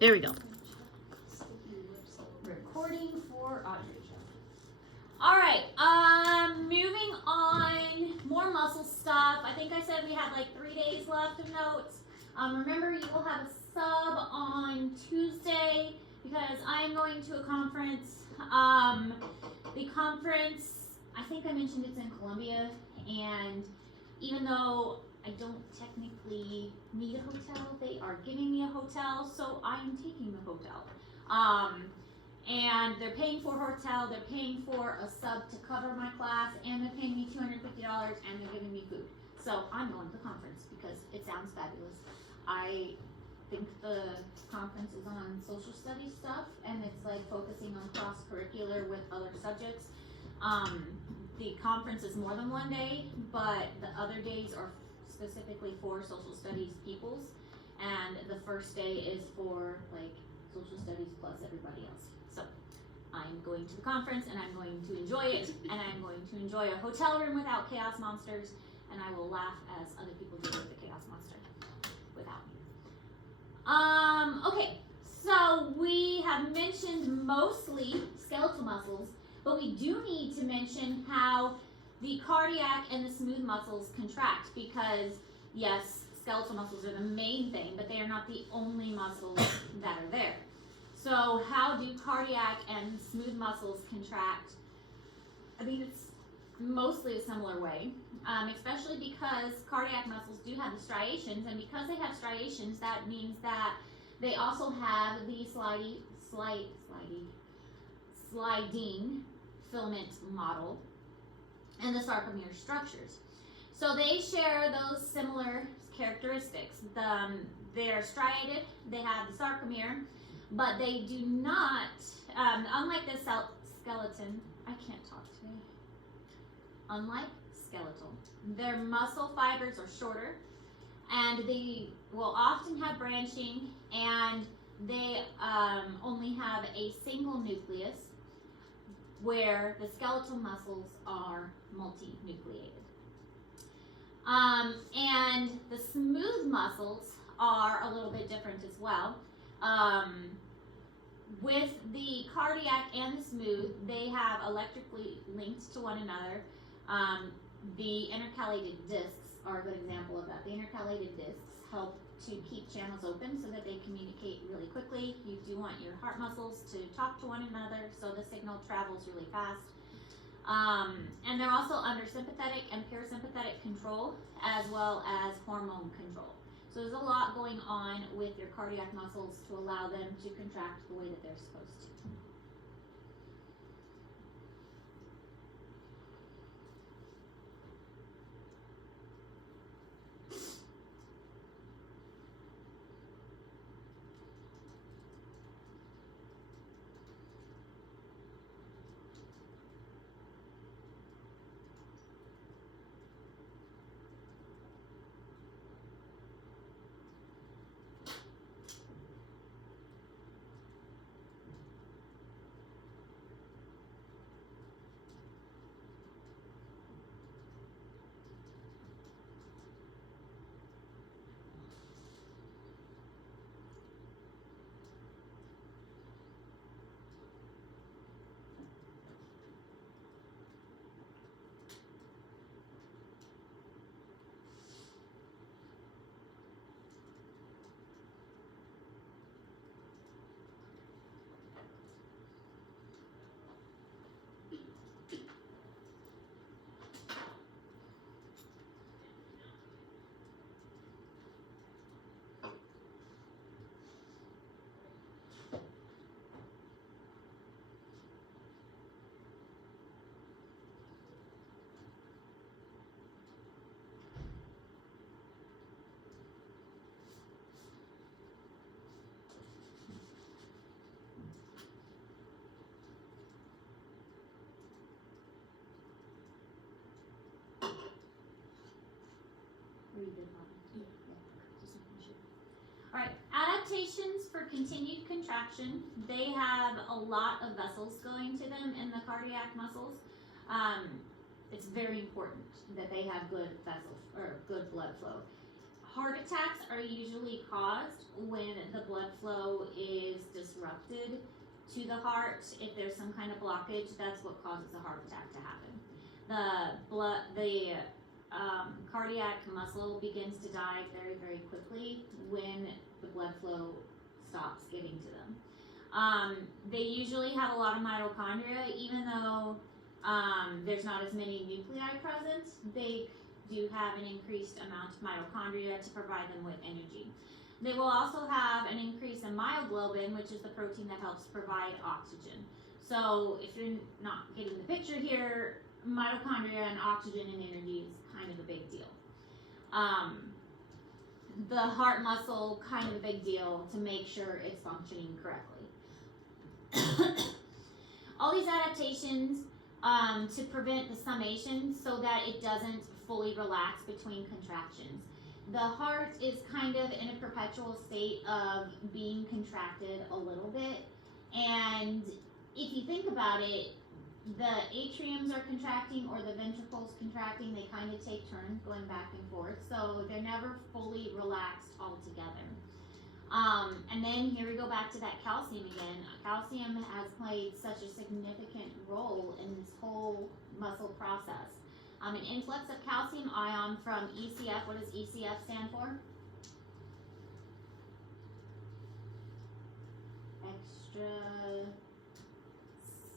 There we go. Recording for Audrey. All right, moving on, more muscle stuff. I think I said we had like 3 days left of notes. Remember, you will have a sub on Tuesday because I am going to a conference. The conference, I think I mentioned it's in Columbia, and even though I don't technically need a hotel, they are giving me a hotel, so I am taking the hotel. And they're paying for a hotel, they're paying for a sub to cover my class, and they're paying me $250, and they're giving me food. So I'm going to the conference because it sounds fabulous. I think the conference is on social studies stuff, and it's like focusing on cross-curricular with other subjects. The conference is more than 1 day, but the other days are specifically for social studies peoples, and the first day is for like social studies plus everybody else. So I'm going to the conference and I'm going to enjoy it, and I'm going to enjoy a hotel room without chaos monsters, and I will laugh as other people do with the chaos monster without me. Okay, so we have mentioned mostly skeletal muscles, but we do need to mention how the cardiac and the smooth muscles contract, because yes, skeletal muscles are the main thing, but they are not the only muscles that are there. So how do cardiac and smooth muscles contract? I mean, it's mostly a similar way, especially because cardiac muscles do have the striations, and because they have striations, that means that they also have the sliding filament model and the sarcomere structures. So they share those similar characteristics. They're striated, they have the sarcomere, but they do not, unlike the skeleton, I can't talk today. Unlike skeletal, their muscle fibers are shorter, and they will often have branching, and they only have a single nucleus, where the skeletal muscles are multinucleated. And the smooth muscles are a little bit different as well. With the cardiac and the smooth, they have electrically linked to one another. The intercalated discs are a good example of that. The intercalated discs help to keep channels open so that they communicate really quickly. You do want your heart muscles to talk to one another so the signal travels really fast. And they're also under sympathetic and parasympathetic control, as well as hormone control. So there's a lot going on with your cardiac muscles to allow them to contract the way that they're supposed to. All right, adaptations for continued contraction. They have a lot of vessels going to them in the cardiac muscles. It's very important that they have good vessels or good blood flow. heart attacks are usually caused when the blood flow is disrupted to the heart. If there's some kind of blockage, that's what causes a heart attack to happen. The cardiac muscle begins to die very, very quickly when the blood flow stops getting to them. They usually have a lot of mitochondria, even though there's not as many nuclei present. They do have an increased amount of mitochondria to provide them with energy. They will also have an increase in myoglobin, which is the protein that helps provide oxygen. So if you're not getting the picture here, mitochondria and oxygen and energy is kind of a big deal. The heart muscle, kind of a big deal to make sure it's functioning correctly. All these adaptations to prevent the summation so that it doesn't fully relax between contractions. The heart is kind of in a perpetual state of being contracted a little bit, and if you think about it, the atriums are contracting or the ventricles contracting. They kind of take turns going back and forth, so they're never fully relaxed altogether. And then here we go back to that calcium again. Calcium has played such a significant role in this whole muscle process. An influx of calcium ion from ECF. What does ECF stand for?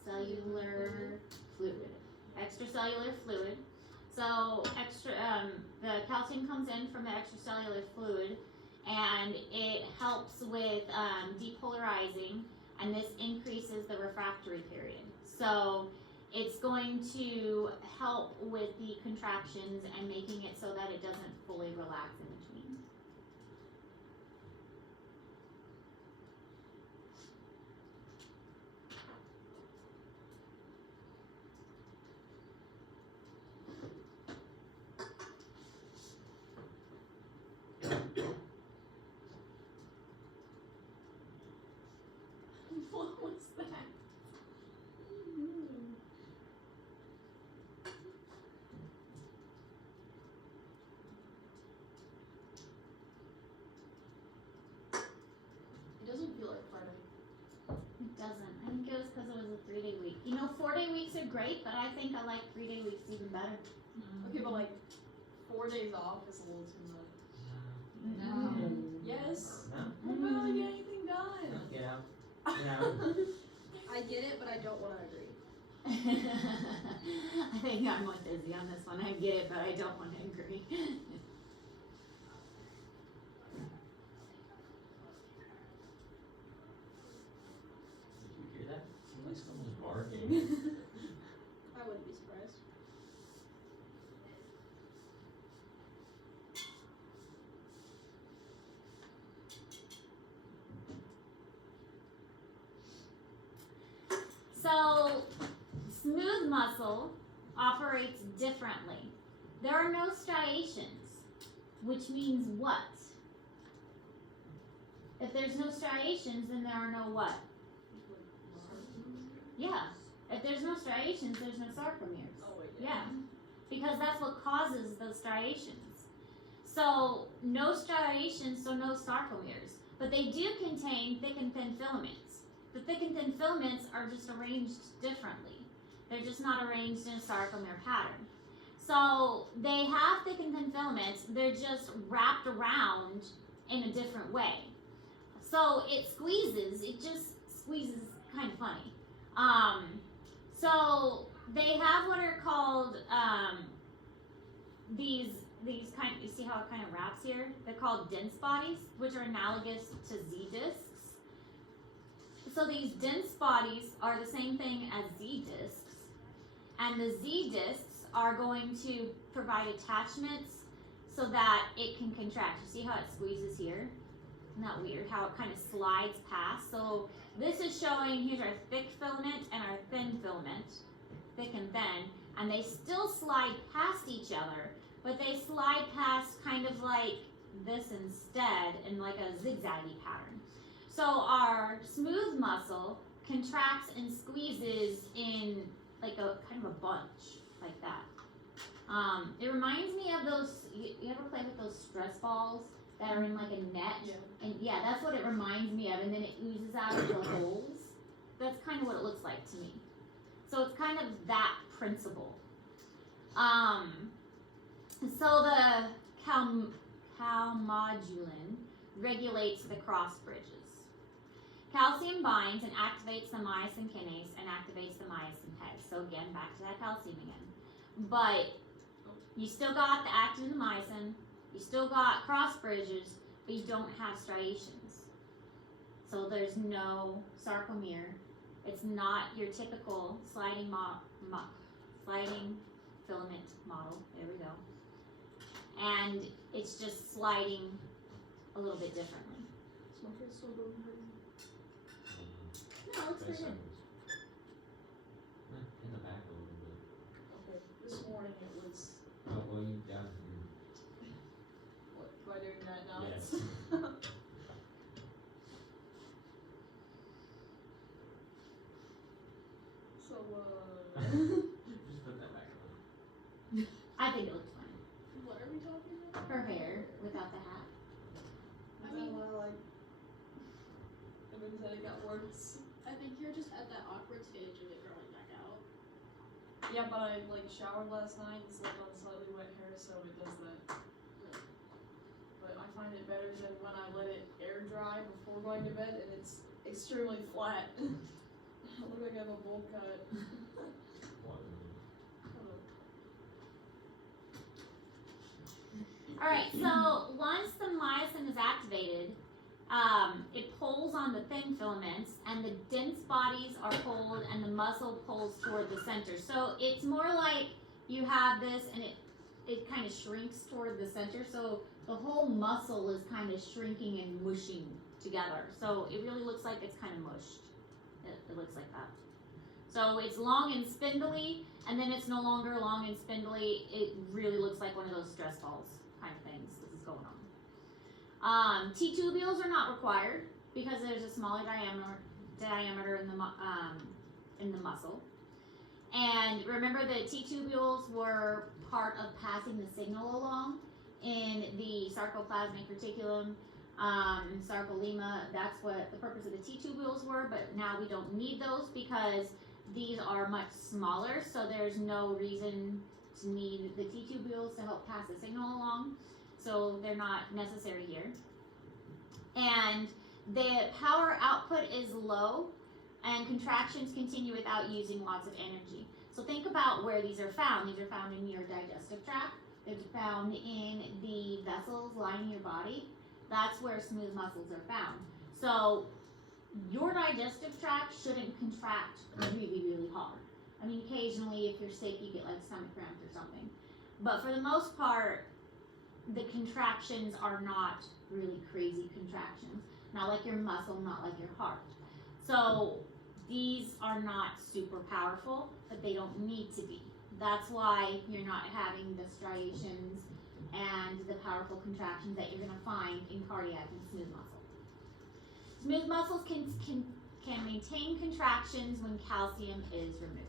Extracellular fluid. Extracellular fluid. So the calcium comes in from the extracellular fluid, and it helps with depolarizing, and this increases the refractory period. So it's going to help with the contractions and making it so that it doesn't fully relax in between. What was that? It doesn't feel like Friday. It doesn't. I think it was because it was a 3-day week. You know, 4-day weeks are great, but I think I like 3-day weeks even better. Okay, but like 4 days off is a little too much. No. Yes. No. I don't really get anything done. Get out. Get out. I get it, but I don't want to agree. I think I'm with Izzy on this one. I get it, but I don't want to agree. Did you hear that? Seemed like someone was barking. I wouldn't be surprised. So, smooth muscle operates differently. There are no striations, which means what? If there's no striations, then there are no what? Yeah. If there's no striations, there's no sarcomeres. Oh wait. Yeah. Because that's what causes those striations. So, no striations, so no sarcomeres. But they do contain thick and thin filaments. The thick and thin filaments are just arranged differently. They're just not arranged in a sarcomere pattern. So they have thick and thin filaments, they're just wrapped around in a different way. So it just squeezes kind of funny. So they have what are called these kind of, you see how it kind of wraps here? They're called dense bodies, which are analogous to Z discs. So these dense bodies are the same thing as Z discs, and the Z discs are going to provide attachments so that it can contract. You see how it squeezes here? Isn't that weird how it kind of slides past? So this is showing, here's our thick filament and our thin filament, thick and thin, and they still slide past each other, but they slide past kind of like this instead in like a zigzaggy pattern. So our smooth muscle contracts and squeezes in like a kind of a bunch like that. It reminds me of those. You ever play with those stress balls that are in like a net? Yeah. And yeah, that's what it reminds me of. And then it oozes out of the holes. That's kind of what it looks like to me. So it's kind of that principle. So the calmodulin regulates the cross bridges. Calcium binds and activates the myosin kinase and activates the myosin PEG. So again, back to that calcium again. But you still got the actin and the myosin, you still got cross bridges, but you don't have striations. So there's no sarcomere. It's not your typical sliding sliding filament model. There we go. And it's just sliding a little bit differently. Is my face still going crazy? No, it looks pretty good. In the back a little bit. Okay. This morning it was. Oh, well, you down here. What? By doing that now? Yes. So, Just put that back on. I think it looks fine. what are we talking about? Her hair without the hat. I mean, like, and then said it got worse. I think you're just at that awkward stage of it growing back out. Yeah, but I like showered last night and slept on slightly wet hair, so it does that. But I find it better than when I let it air dry before going to bed, and it's extremely flat. I look like I have a bowl cut. Alright, so once the myosin is activated, it pulls on the thin filaments, and the dense bodies are pulled, and the muscle pulls toward the center. So it's more like you have this, and it kind of shrinks toward the center. So the whole muscle is kind of shrinking and mushing together. So it really looks like it's kind of mushed. It looks like that. So it's long and spindly, and then it's no longer long and spindly. It really looks like one of those stress balls kind of things. This is going on. T-tubules are not required because there's a smaller diameter in the muscle. And remember that T-tubules were part of passing the signal along in the sarcoplasmic reticulum, sarcolemma. That's what the purpose of the T-tubules were, but now we don't need those because these are much smaller, so there's no reason to need the T-tubules to help pass the signal along. So they're not necessary here. And the power output is low, and contractions continue without using lots of energy. So think about where these are found. These are found in your digestive tract. They're found in the vessels lining your body. That's where smooth muscles are found. So your digestive tract shouldn't contract really, really hard. I mean, occasionally if you're sick, you get like stomach cramps or something. But for the most part, the contractions are not really crazy contractions. Not like your muscle, not like your heart. So these are not super powerful, but they don't need to be. That's why you're not having the striations and the powerful contractions that you're going to find in cardiac and smooth muscle. Smooth muscles can maintain contractions when calcium is removed.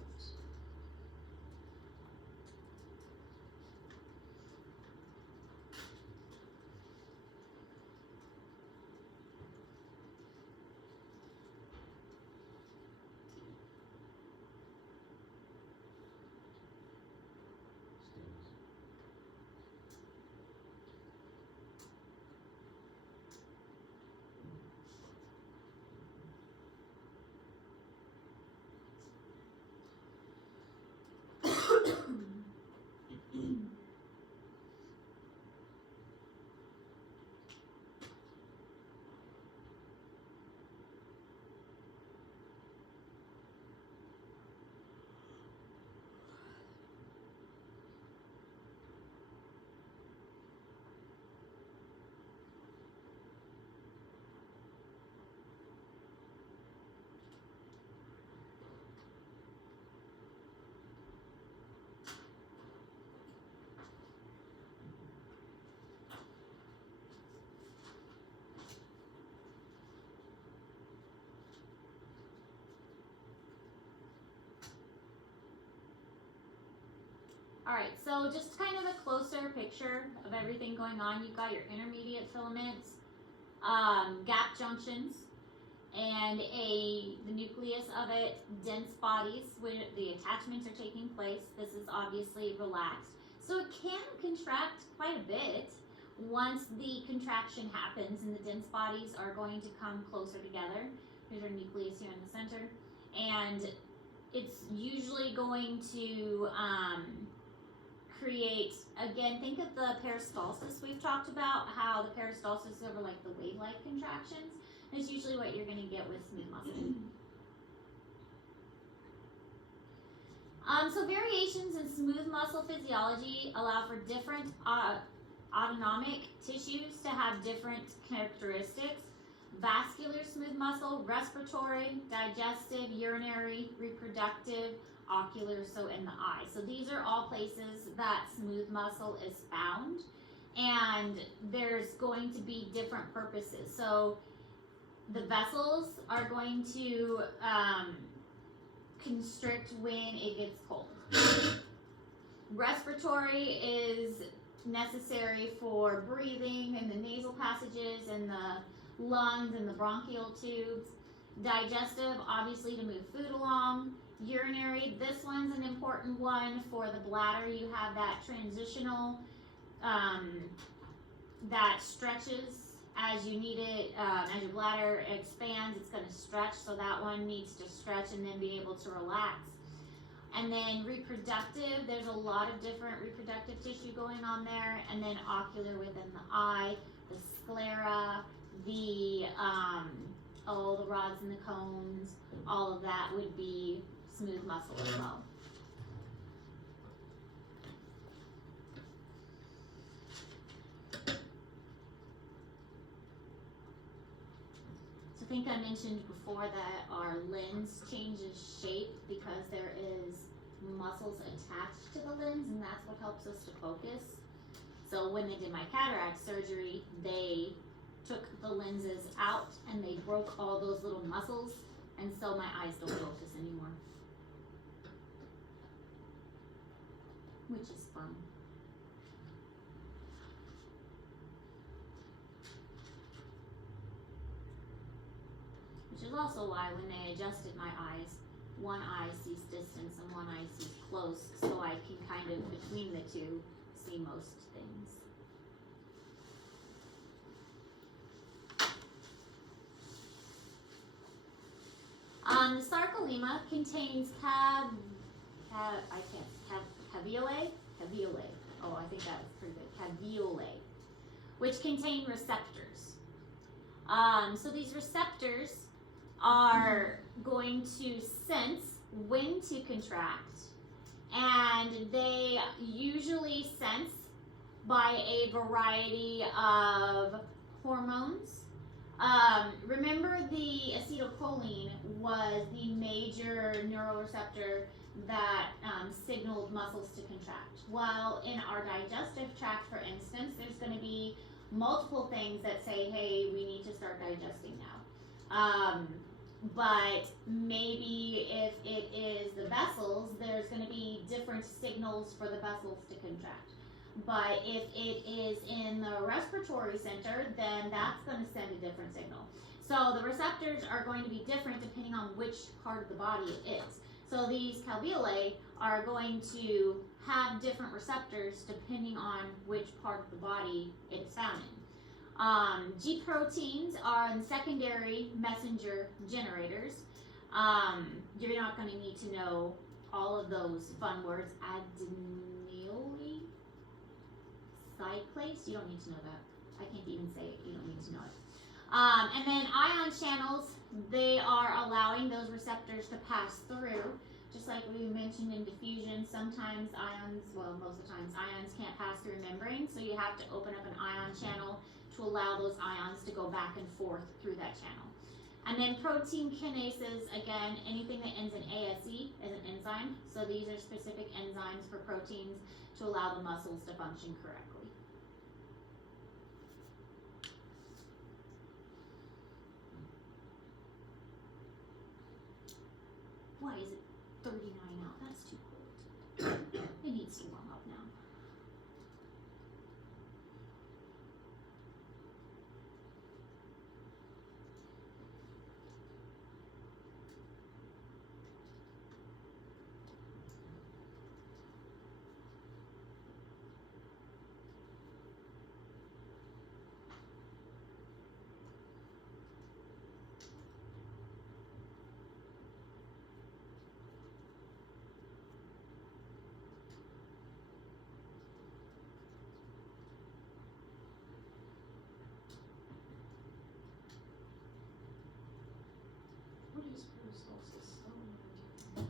Alright, so just kind of a closer picture of everything going on. You've got your intermediate filaments, gap junctions, and the nucleus of it, dense bodies where the attachments are taking place. This is obviously relaxed. So it can contract quite a bit. Once the contraction happens and the dense bodies are going to come closer together. Here's our nucleus here in the center. And it's usually going to create, again, think of the peristalsis we've talked about, how the peristalsis is over like the wave-like contractions. It's usually what you're going to get with smooth muscle. So variations in smooth muscle physiology allow for different autonomic tissues to have different characteristics. Vascular smooth muscle, respiratory, digestive, urinary, reproductive, ocular, so in the eye. So these are all places that smooth muscle is found, and there's going to be different purposes. So the vessels are going to constrict when it gets cold. Respiratory is necessary for breathing and the nasal passages and the lungs and the bronchial tubes. Digestive, obviously, to move food along. Urinary, this one's an important one for the bladder. You have that transitional that stretches as you need it. As your bladder expands, it's going to stretch, so that one needs to stretch and then be able to relax. And then reproductive, there's a lot of different reproductive tissue going on there. And then ocular within the eye, the sclera, the rods and the cones, all of that would be smooth muscle as well. So I think I mentioned before that our lens changes shape because there is muscles attached to the lens, and that's what helps us to focus. So when they did my cataract surgery, they took the lenses out and they broke all those little muscles, and so my eyes don't focus anymore, which is fun. Which is also why when they adjusted my eyes, one eye sees distance and one eye sees close, so I can kind of, between the two, see most things. The sarcolemma contains caveolae. Oh, I think that was pretty good. Caveolae, which contain receptors. So these receptors are going to sense when to contract, and they usually sense by a variety of hormones. Remember, the acetylcholine was the major neuroreceptor that signaled muscles to contract. Well, in our digestive tract, for instance, there's going to be multiple things that say, hey, we need to start digesting now. But maybe if it is the vessels, there's going to be different signals for the vessels to contract. But if it is in the respiratory center, then that's going to send a different signal. So the receptors are going to be different depending on which part of the body it is. So these caveolae are going to have different receptors depending on which part of the body it is found in. G proteins are the secondary messenger generators. You're not going to need to know all of those fun words. Adenylyl cyclase, you don't need to know that. I can't even say it, you don't need to know it. And then ion channels, they are allowing those receptors to pass through. Just like we mentioned in diffusion, sometimes ions, well, most of the times, ions can't pass through a membrane, so you have to open up an ion channel to allow those ions to go back and forth through that channel. And then protein kinases, again, anything that ends in ASE is an enzyme. So these are specific enzymes for proteins to allow the muscles to function correctly. Why is it 39 out? That's too cold. It needs to warm up now. What is peristalsis? I don't know.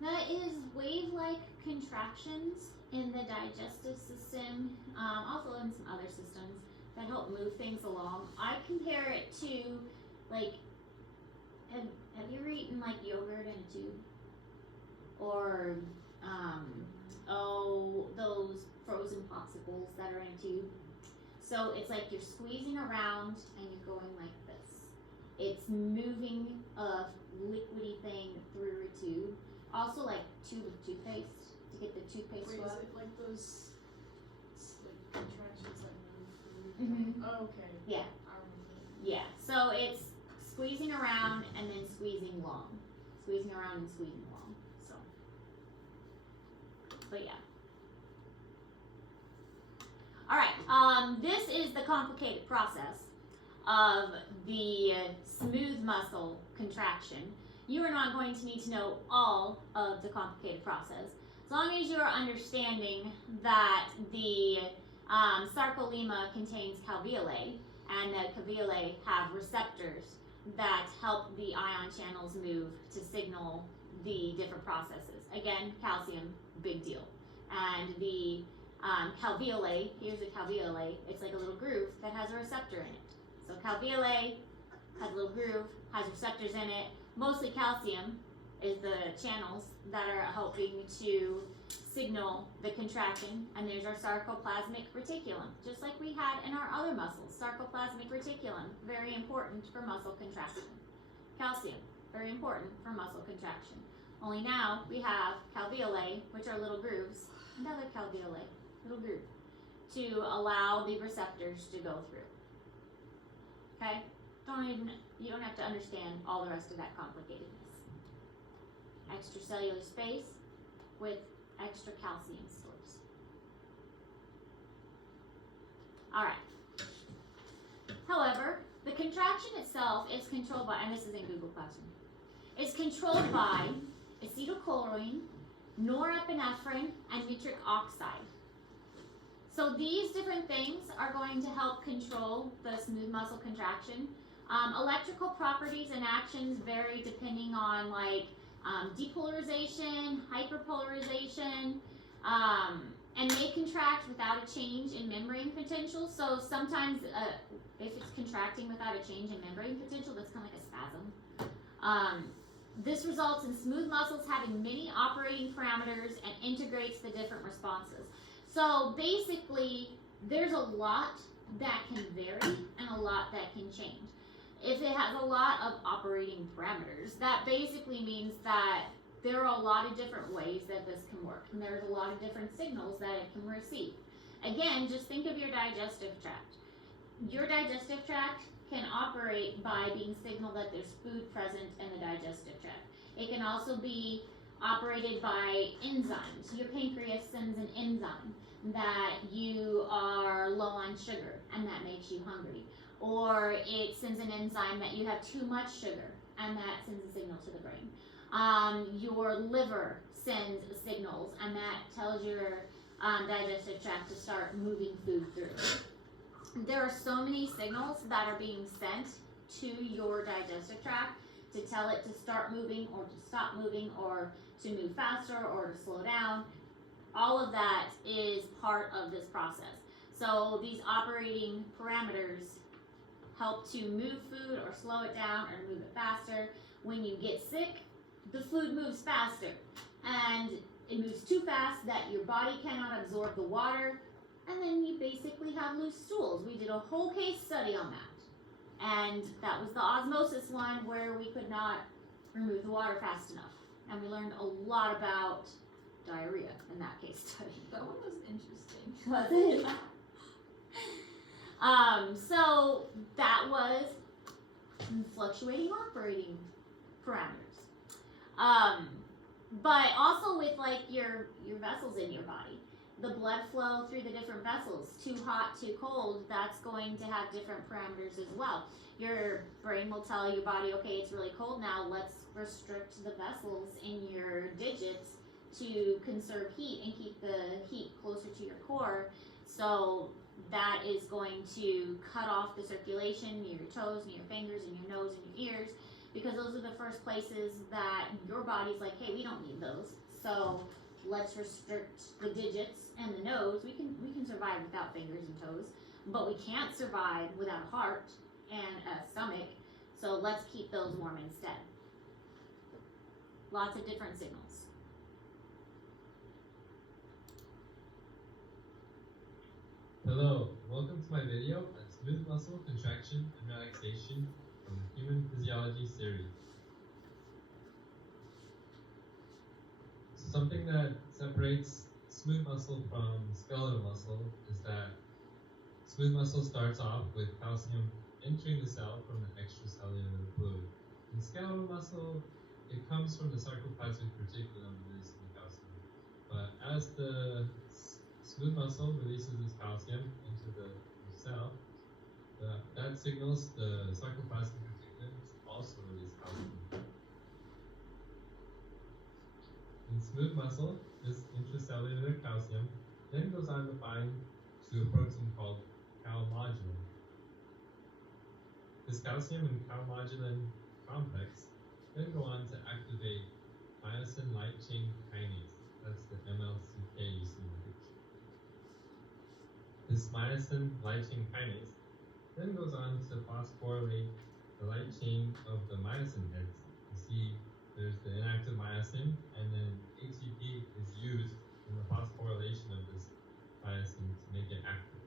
That is wave-like contractions in the digestive system, also in some other systems that help move things along. I compare it to, like, have you ever eaten like yogurt in a tube? Or, those frozen popsicles that are in a tube? So it's like you're squeezing around and you're going like this. It's moving a liquidy thing through a tube. Also like tube of toothpaste to get the toothpaste Wait, to is up. it like those like contractions that move through? Mhm. Oh, okay. Yeah. I remember. Yeah, so it's squeezing around and then squeezing long. Squeezing around and squeezing long. So, but yeah. Alright, this is the complicated process of the smooth muscle contraction. You are not going to need to know all of the complicated process. As long as you are understanding that the sarcolemma contains calveolae, and that calveolae have receptors that help the ion channels move to signal the different processes. Again, calcium, big deal. And the calveolae, here's a calveolae, it's like a little groove that has a receptor in it. So calveolae has a little groove, has receptors in it. Mostly calcium is the channels that are helping to signal the contraction, and there's our sarcoplasmic reticulum, just like we had in our other muscles. Sarcoplasmic reticulum, very important for muscle contraction. Calcium, very important for muscle contraction. Only now we have calveolae, which are little grooves, another calveolae, little groove, to allow the receptors to go through. Okay? You don't have to understand all the rest of that complicatedness. Extracellular space with extra calcium stores. Alright. However, the contraction itself is controlled by, and this is in Google Classroom, is controlled by acetylcholine, norepinephrine, and nitric oxide. So these different things are going to help control the smooth muscle contraction. Electrical properties and actions vary depending on like depolarization, hyperpolarization, and may contract without a change in membrane potential. So sometimes if it's contracting without a change in membrane potential, that's kind of like a spasm. This results in smooth muscles having many operating parameters and integrates the different responses. So basically, there's a lot that can vary and a lot that can change. If it has a lot of operating parameters, that basically means that there are a lot of different ways that this can work, and there's a lot of different signals that it can receive. Again, just think of your digestive tract. Your digestive tract can operate by being signaled that there's food present in the digestive tract. It can also be operated by enzymes. Your pancreas sends an enzyme that you are low on sugar and that makes you hungry. Or it sends an enzyme that you have too much sugar and that sends a signal to the brain. Your liver sends signals and that tells your digestive tract to start moving food through. There are so many signals that are being sent to your digestive tract to tell it to start moving or to stop moving or to move faster or to slow down. All of that is part of this process. So these operating parameters help to move food or slow it down or move it faster. When you get sick, the food moves faster and it moves too fast that your body cannot absorb the water, and then you basically have loose stools. We did a whole case study on that, and that was the osmosis one where we could not remove the water fast enough, and we learned a lot about diarrhea in that case study. That one was interesting. Was it? So that was fluctuating operating parameters. But also with like your vessels in your body, the blood flow through the different vessels, too hot, too cold, that's going to have different parameters as well. Your brain will tell your body, okay, it's really cold now, let's restrict the vessels in your digits to conserve heat and keep the heat closer to your core. So that is going to cut off the circulation near your toes, near your fingers, and your nose and your ears, because those are the first places that your body's like, hey, we don't need those. So let's restrict the digits and the nose. We can survive without fingers and toes, but we can't survive without a heart and a stomach. So let's keep those warm instead. Lots of different signals. Hello, welcome to my video on smooth muscle contraction and relaxation from the Human Physiology series. Something that separates smooth muscle from skeletal muscle is that smooth muscle starts off with calcium entering the cell from the extracellular fluid. In skeletal muscle, it comes from the sarcoplasmic reticulum releasing the calcium. But as the smooth muscle releases this calcium into the cell, that signals the sarcoplasmic reticulum to also release calcium. In smooth muscle, this intracellular calcium then goes on to bind to a protein called calmodulin. This calcium and calmodulin complex then go on to activate myosin light chain kinase. That's the MLCK you see in the picture. This myosin light chain kinase then goes on to phosphorylate the light chain of the myosin heads. You see there's the inactive myosin, and then ATP is used in the phosphorylation of this myosin to make it active.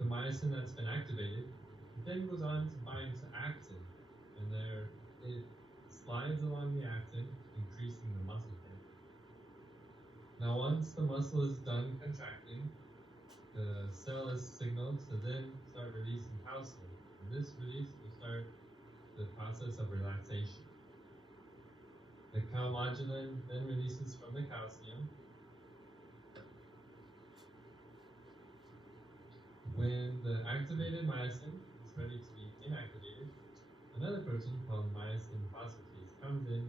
The myosin that's been activated, it then goes on to bind to actin, and there it slides along the actin, increasing the muscle head. Now once the muscle is done contracting, the cell is signaled to then start releasing calcium, and this release will start the process of relaxation. The calmodulin then releases from the calcium. When the activated myosin is ready to be inactivated, another protein called myosin phosphatase comes in,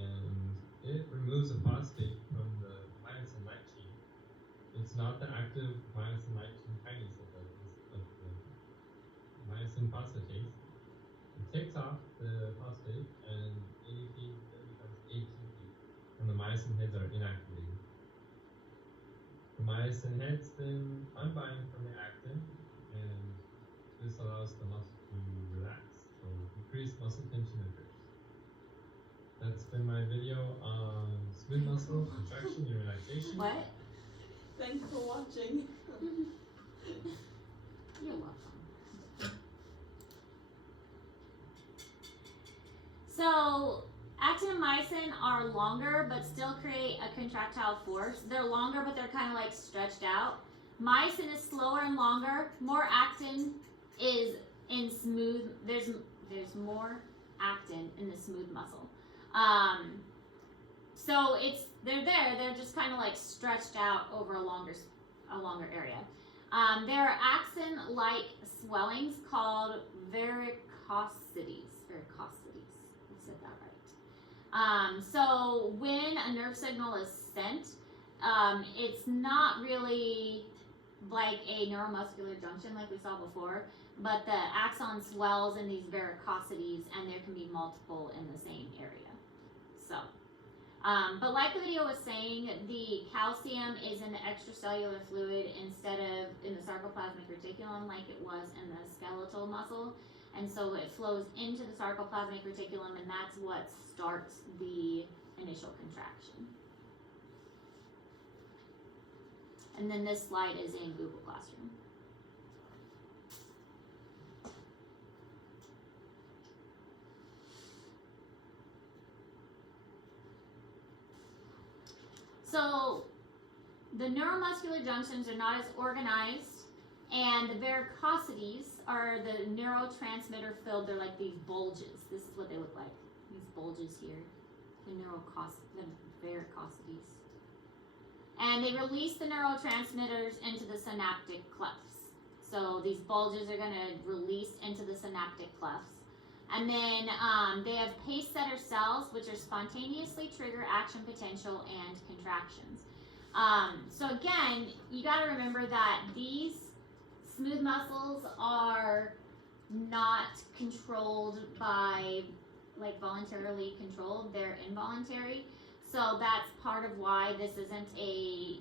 and it removes a phosphate from the myosin light chain. It's not the active myosin light chain kinase that does this, but the myosin phosphatase. It takes off the phosphate, and ADP then becomes ATP, and the myosin heads are inactivated. The myosin heads then unbind from the actin, and this allows the muscle to relax, so increased muscle tension occurs. That's been my video on smooth muscle contraction and relaxation. What? Thanks for watching. You're welcome. So actin and myosin are longer but still create a contractile force. They're longer but they're kind of like stretched out. Myosin is slower and longer. More actin is in smooth. There's more actin in the smooth muscle. So they're there. They're just kind of like stretched out over a longer area. There are axon-like swellings called varicosities. I said that right. So when a nerve signal is sent, it's not really like a neuromuscular junction like we saw before, but the axon swells in these varicosities, and there can be multiple in the same area. So, but like the video was saying, the calcium is in the extracellular fluid instead of in the sarcoplasmic reticulum like it was in the skeletal muscle. And so it flows into the sarcoplasmic reticulum, and that's what starts the initial contraction. And then this slide is in Google Classroom. So the neuromuscular junctions are not as organized, and the varicosities are the neurotransmitter filled. They're like these bulges. This is what they look like. These bulges here, the varicosities. And they release the neurotransmitters into the synaptic clefts. So these bulges are going to release into the synaptic clefts. And then they have pace setter cells, which are spontaneously trigger action potential and contractions. So again, you got to remember that these smooth muscles are not controlled by, like, voluntarily controlled. They're involuntary. So that's part of why this isn't a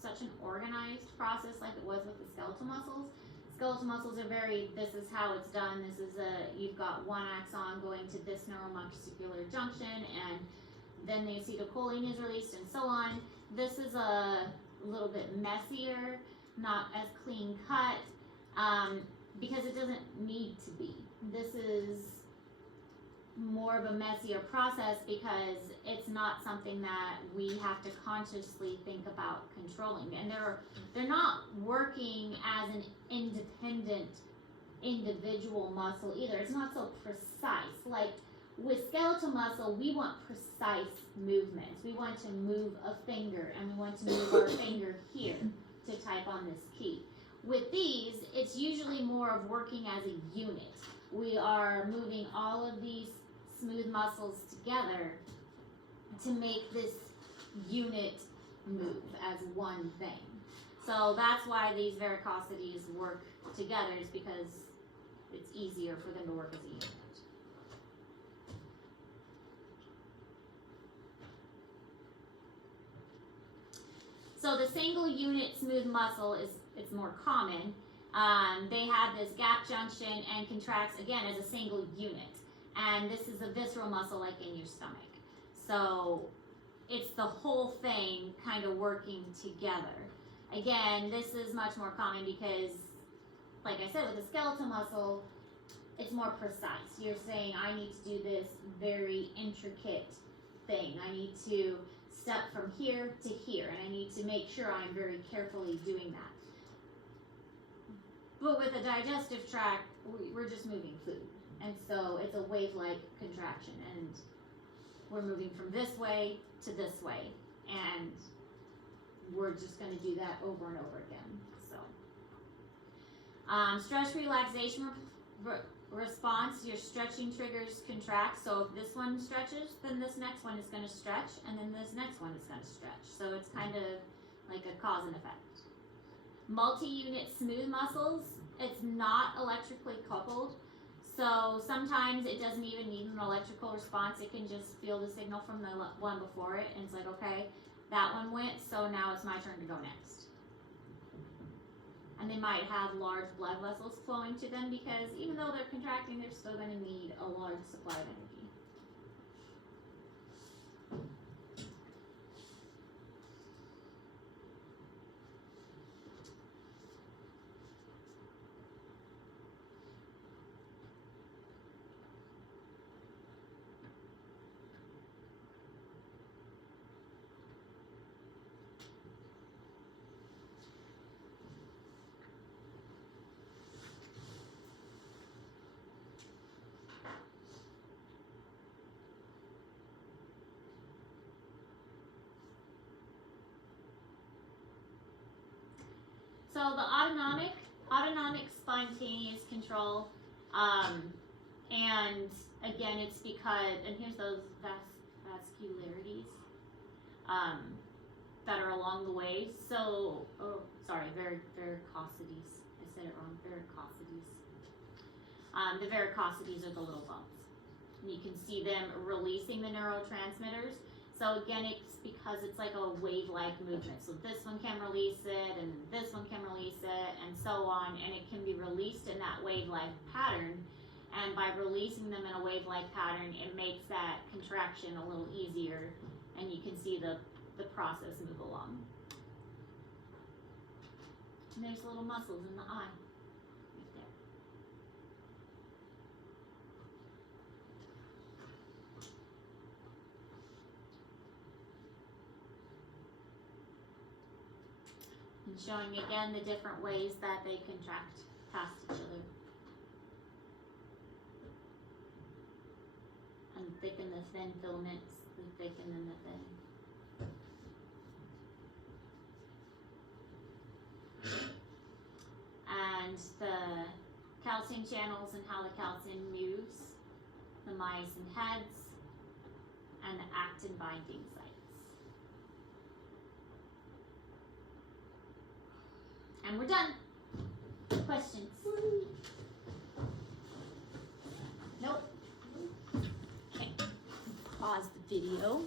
such an organized process like it was with the skeletal muscles. Skeletal muscles are very, this is how it's done. This is you've got one axon going to this neuromuscular junction, and then the acetylcholine is released, and so on. This is a little bit messier, not as clean cut, because it doesn't need to be. This is more of a messier process because it's not something that we have to consciously think about controlling, and they're not working as an independent individual muscle either. It's not so precise. Like with skeletal muscle, we want precise movements. We want to move a finger, and we want to move our finger here to type on this key. With these, it's usually more of working as a unit. We are moving all of these smooth muscles together to make this unit move as one thing. So that's why these varicosities work together, is because it's easier for them to work as a unit. So the single unit smooth muscle it's more common. They have this gap junction and contracts again as a single unit. And this is a visceral muscle like in your stomach. So it's the whole thing kind of working together. Again, this is much more common because, like I said, with the skeletal muscle, it's more precise. You're saying, I need to do this very intricate thing. I need to step from here to here, and I need to make sure I'm very carefully doing that. But with the digestive tract, we're just moving food. And so it's a wave-like contraction, and we're moving from this way to this way, and we're just going to do that over and over again. So, stress relaxation response, your stretching triggers contract. So if this one stretches, then this next one is going to stretch, and then this next one is going to stretch. So it's kind of like a cause and effect. Multi-unit smooth muscles, it's not electrically coupled. So sometimes it doesn't even need an electrical response. It can just feel the signal from the one before it, and it's like, okay, that one went, so now it's my turn to go next. And they might have large blood vessels flowing to them because even though they're contracting, they're still going to need a large supply of energy. So the autonomic spontaneous control, and again, it's because, and here's those vascularities that are along the way. So, varicosities. I said it wrong. Varicosities. The varicosities are the little bumps. And you can see them releasing the neurotransmitters. So again, it's because it's like a wave-like movement. So this one can release it, and this one can release it, and so on. And it can be released in that wave-like pattern. And by releasing them in a wave-like pattern, it makes that contraction a little easier. And you can see the process move along. And there's little muscles in the eye. Right there. And showing again the different ways that they contract past each other. And thicken the thin filaments, the thicken and the thin. And the calcium channels and how the calcium moves, the myosin heads, and the actin binding sites. And we're done. Questions? Nope. Okay. Pause the video.